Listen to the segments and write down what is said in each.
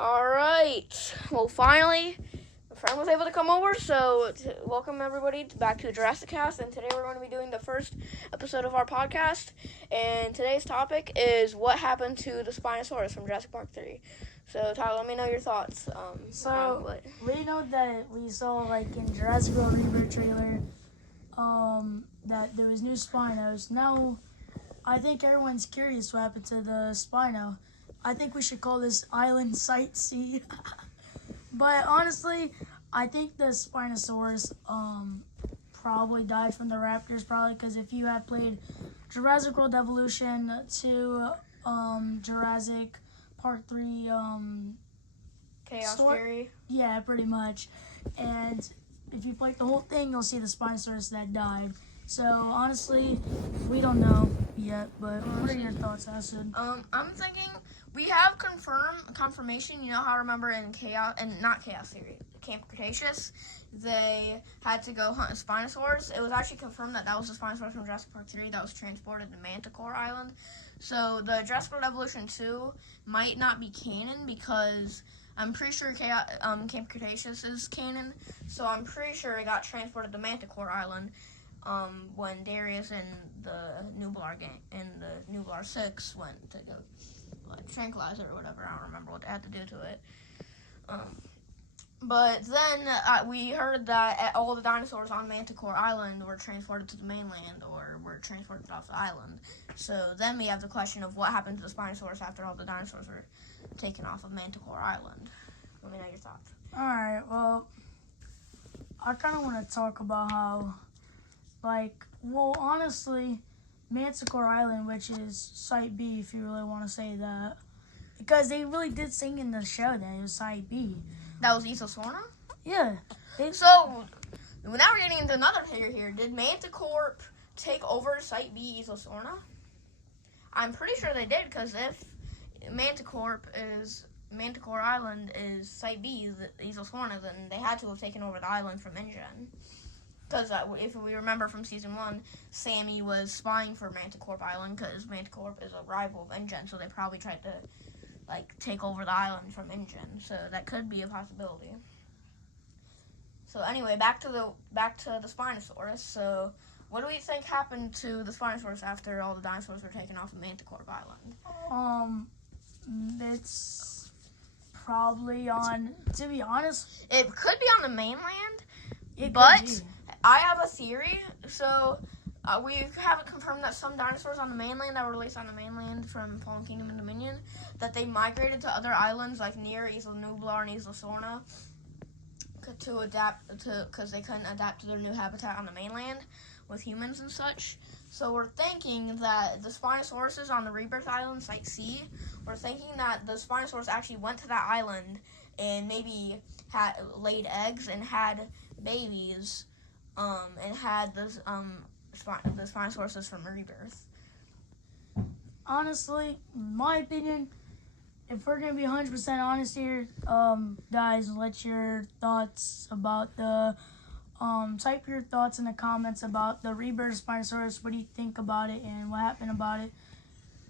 Alright, well finally, a friend was able to come over, so welcome everybody back to Jurassicast, and today we're going to be doing the first episode of our podcast, and today's topic is what happened to the Spinosaurus from Jurassic Park 3. So Tyler, let me know your thoughts. We know that we saw in Jurassic World Reboot trailer that there was new Spinos. Now, I think everyone's curious what happened to the Spino. I think we should call this Island Site C. But honestly, I think the Spinosaurus probably died from the raptors, probably because if you have played Jurassic World Evolution 2, Jurassic Park 3, Chaos Theory. Yeah, pretty much. And if you played the whole thing, you'll see the Spinosaurus that died. So honestly, we don't know yet, but what are your thoughts, Acid? I'm thinking we have confirmation. You know how I remember in not Chaos Theory, Camp Cretaceous, they had to go hunt a Spinosaurus. It was actually confirmed that was the Spinosaurus from Jurassic Park 3 that was transported to Manticore Island. So the Jurassic World Evolution 2 might not be canon because I'm pretty sure Camp Cretaceous is canon. So I'm pretty sure it got transported to Manticore Island when Darius and the Nublar gang and the Nublar 6 went to go tranquilize it or whatever. I don't remember what they had to do to it. But then we heard that all the dinosaurs on Manticore Island were transported to the mainland or were transported off the island. So then we have the question of what happened to the Spinosaurus after all the dinosaurs were taken off of Manticore Island. Let me know your thoughts. Alright, well, I kind of want to talk about how, honestly, Manticore Island, which is Site B, if you really want to say that, because they really did sing in the show that it was Site B. That was Isosaurus? Yeah. So, now we're getting into another theory here. Did Manticore take over Site B Isosaurus? I'm pretty sure they did, because if Manticore Island is Site B, Isosaurus, then they had to have taken over the island from InGen. Because if we remember from Season 1, Sammy was spying for Manticore Island, because Manticore is a rival of InGen, so they probably tried to take over the island from InGen. So that could be a possibility. So anyway, back to the Spinosaurus. So what do we think happened to the Spinosaurus after all the dinosaurs were taken off of Manticore Island? It's probably on, to be honest, it could be on the mainland, but I have a theory. So we haven't confirmed that some dinosaurs on the mainland that were released on the mainland from Fallen Kingdom and Dominion, that they migrated to other islands near Isla Nublar and Isla Sorna because they couldn't adapt to their new habitat on the mainland with humans and such. So we're thinking that the Spinosaurus on the Rebirth Island, Site C, we're thinking that the Spinosaurus actually went to that island and maybe had laid eggs and had babies, and had the Spinosauruses from Rebirth. Honestly, in my opinion, if we're going to be 100% honest here, guys, let your thoughts about the, type your thoughts in the comments about the Rebirth Spinosaurus. What do you think about it and what happened about it?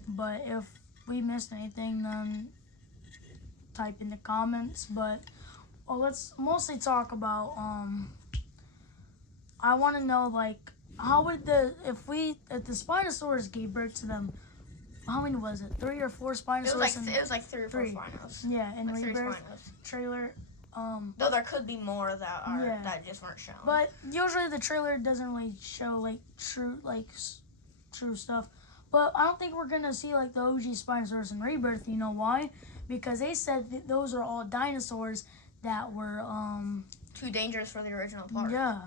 But if we missed anything, then type in the comments. But let's mostly talk about, I want to know, how would if the Spinosaurus gave birth to them, how many was it? 3 or 4 Spinosaurus? It was 3 or 4 Spinos. Yeah, in Rebirth trailer. Though there could be more that just weren't shown. But usually the trailer doesn't really show true stuff. But I don't think we're gonna see the OG Spinosaurus in Rebirth. You know why? Because they said that those are all dinosaurs that were too dangerous for the original park. Yeah.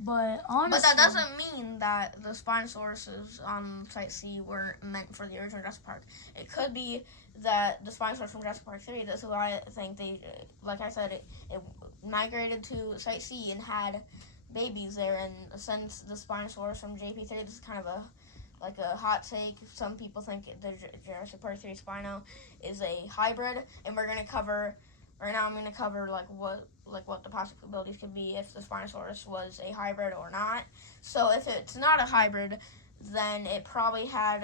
But honestly, that doesn't mean that the Spinosauruses on Site C weren't meant for the original Jurassic Park. It could be that the Spinosaurus from Jurassic Park 3, that's why I think they, like I said, it migrated to Site C and had babies there. And since the Spinosaurus from JP3, this is kind of a hot take. Some people think the Jurassic Park 3 Spino is a hybrid, and we're going to cover, right now I'm going to cover what the possibilities could be if the Spinosaurus was a hybrid or not. So if it's not a hybrid, then it probably had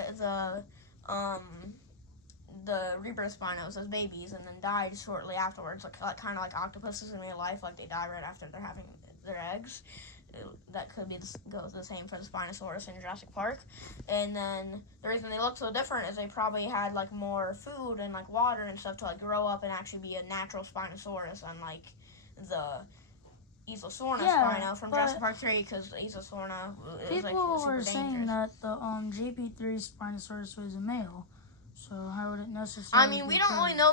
the rebirth Spinos as babies and then died shortly afterwards, like kind of like octopuses in real life, like they die right after they're having their eggs. That could be the same for the Spinosaurus in Jurassic Park. And then the reason they look so different is they probably had like more food and like water and stuff to like grow up and actually be a natural Spinosaurus, unlike the Esosaurus Spino from Jurassic Park 3, because the Esosaurus is like people super were saying dangerous. that the JP3 Spinosaurus was a male. So how would it necessarily? I mean, we don't really know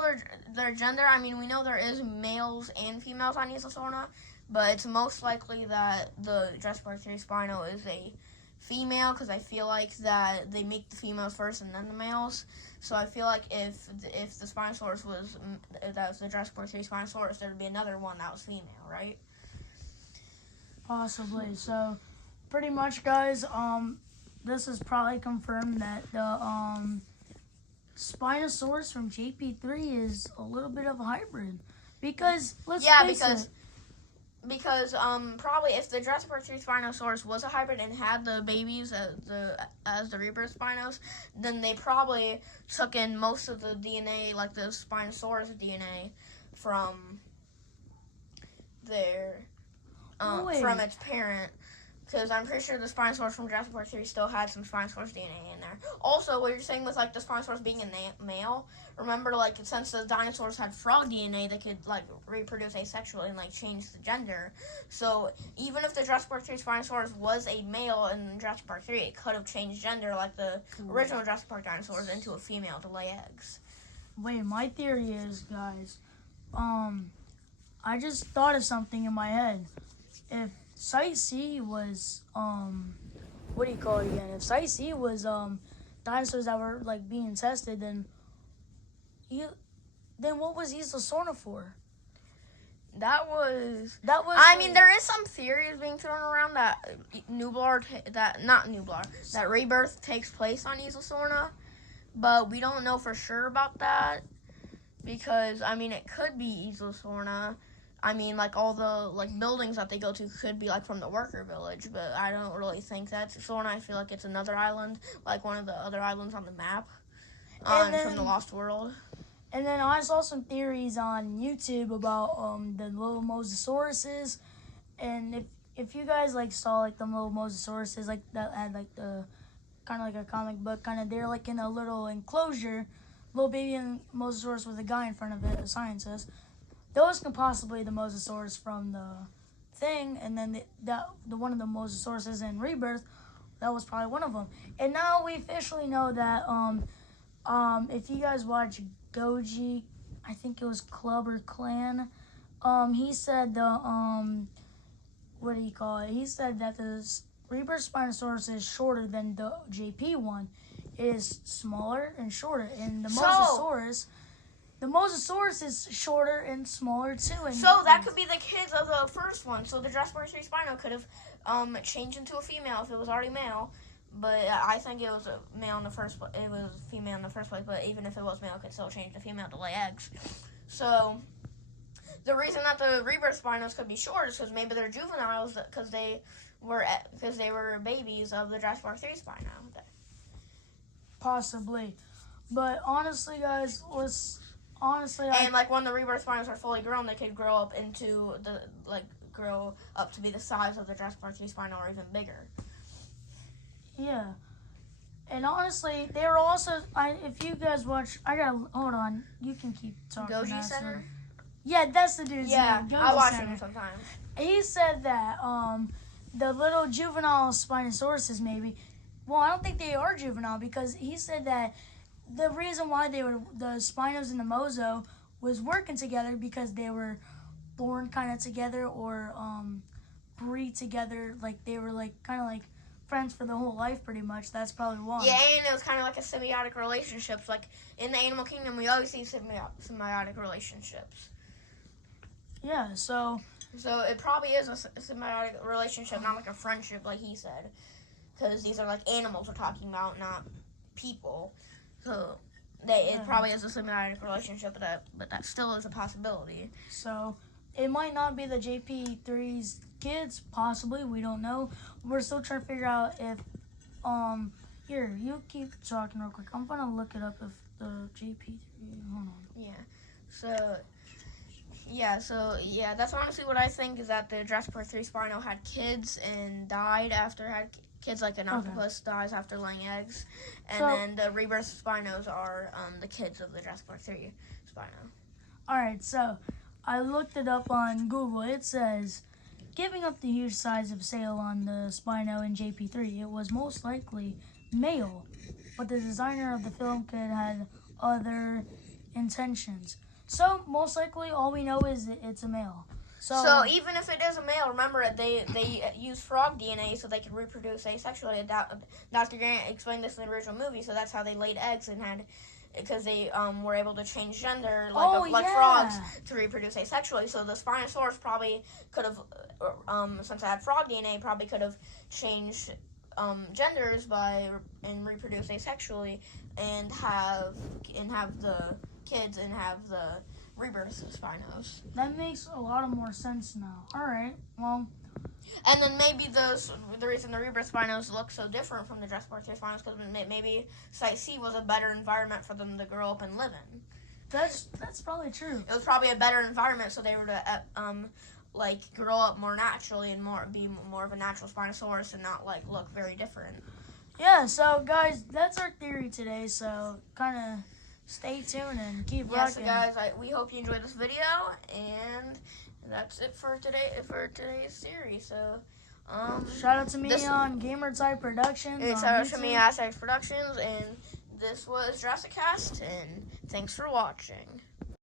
their gender. I mean, we know there is males and females on Esosaurus, but it's most likely that the Jurassic Park 3 Spino is a female, because I feel like that they make the females first and then the males. So I feel like if the Spinosaurus was the Jurassic Park 3 Spinosaurus, there would be another one that was female, right? Possibly. So pretty much, guys, this is probably confirmed that the Spinosaurus from JP3 is a little bit of a hybrid, because let's face it. Because probably if the Jurassic Park 3 Spinosaurus was a hybrid and had the babies as the rebirth Spinos, then they probably took in most of the DNA, like the Spinosaurus DNA, from their from its parent. Because I'm pretty sure the Spinosaurus from Jurassic Park 3 still had some Spinosaurus DNA in there. Also, what you're saying with like the Spinosaurus being a male, remember, like, since the dinosaurs had frog DNA, they could like reproduce asexually and like change the gender. So even if the Jurassic Park 3 Spinosaurus was a male in Jurassic Park 3, it could have changed gender like the original Jurassic Park dinosaurs into a female to lay eggs. Wait, my theory is, guys, I just thought of something in my head. If Site C was, what do you call it again? If Site C was, dinosaurs that were, like, being tested, then what was Esosaurus for? That was. I mean, there is some theories being thrown around that that rebirth takes place on Esosaurus, but we don't know for sure about that, because I mean, it could be Esosaurus. I mean, like, all the, like, buildings that they go to could be, like, from the worker village, but I don't really think that's Esosaurus. I feel like it's another island, like one of the other islands on the map from the Lost World. And then I saw some theories on YouTube about the little mosasauruses, and if you guys, like, saw, like, the little mosasauruses, like, that had, like, the kind of like a comic book, kind of, they're, like, in a little enclosure, little baby mosasaurus with a guy in front of it, a scientist. Those can possibly be the mosasaurus from the thing, and then the one of the mosasauruses in Rebirth, that was probably one of them. And now we officially know that if you guys watch Goji, I think it was Club or Clan, he said what do you call it? He said that the Rebirth Spinosaurus is shorter than the JP one. It is smaller and shorter, and the Mosasaurus. The Mosasaurus is shorter and smaller too. And so that could be the kids of the first one. So the Jurassic Park 3 Spino could have changed into a female if it was already male. But I think it was a male in the first place. It was female in the first place. But even if it was male, it could still change to female to lay eggs. So the reason that the rebirth Spinos could be short is because maybe they're juveniles, because they were babies of the Jurassic Park 3 Spino. Possibly, but honestly, guys, and like when the rebirth Spinos are fully grown, they could grow up to be the size of the Jurassic Park 3 Spino or even bigger. Yeah, and honestly, they were also. If you guys watch, hold on. You can keep talking. Goji Center. Yeah, that's the dude's name. Goji I watch Center. him sometimes. He said that the little juvenile Spinosauruses maybe. Well, I don't think they are juvenile, because he said that the reason why the Spinos and the Mozo was working together because they were born kind of together or breed together, like they were like kind of like friends for the whole life pretty much. That's probably why. Yeah, and it was kind of like a symbiotic relationships. Like in the animal kingdom, we always see symbiotic relationships. Yeah, so it probably is a symbiotic relationship, not like a friendship like he said. Because these are like animals we're talking about, not people. So it probably is a symbiotic relationship, but that still is a possibility. So it might not be the JP3's kids, possibly. We don't know. We're still trying to figure out if here, you keep talking real quick. I'm gonna look it up if the JP3. Hold on. Yeah, that's honestly what I think, is that the Jurassic Park 3 Spino had kids and died after had kids, like an octopus dies after laying eggs. And then the rebirth Spinos are the kids of the Jurassic Park 3 Spino. Alright, so I looked it up on Google. It says, giving up the huge size of sail on the Spino in JP3, it was most likely male, but the designer of the film could have other intentions. So, most likely, all we know is that it's a male. So even if it is a male, remember, they use frog DNA so they can reproduce asexually. Dr. Grant explained this in the original movie, so that's how they laid eggs and had, because they were able to change gender like frogs to reproduce asexually. So the Spinosaurus probably could have, since it had frog DNA, probably could have changed genders and reproduce asexually and have the kids and have the rebirth Spinos. That makes a lot of more sense now. Alright, well. And then maybe the reason the rebirth Spinos look so different from the Jurassic Park 3 Spinos, because maybe Site C was a better environment for them to grow up and live in. That's probably true. It was probably a better environment, so they were to grow up more naturally and be more of a natural Spinosaurus and not look very different. Yeah, so guys, that's our theory today. So kind of stay tuned and keep rocking. So guys, we hope you enjoyed this video, and that's it for today's series. So shout out to me on Gamer Type Productions. Shout out to me, Asex Productions, and this was Jurassicast, and thanks for watching.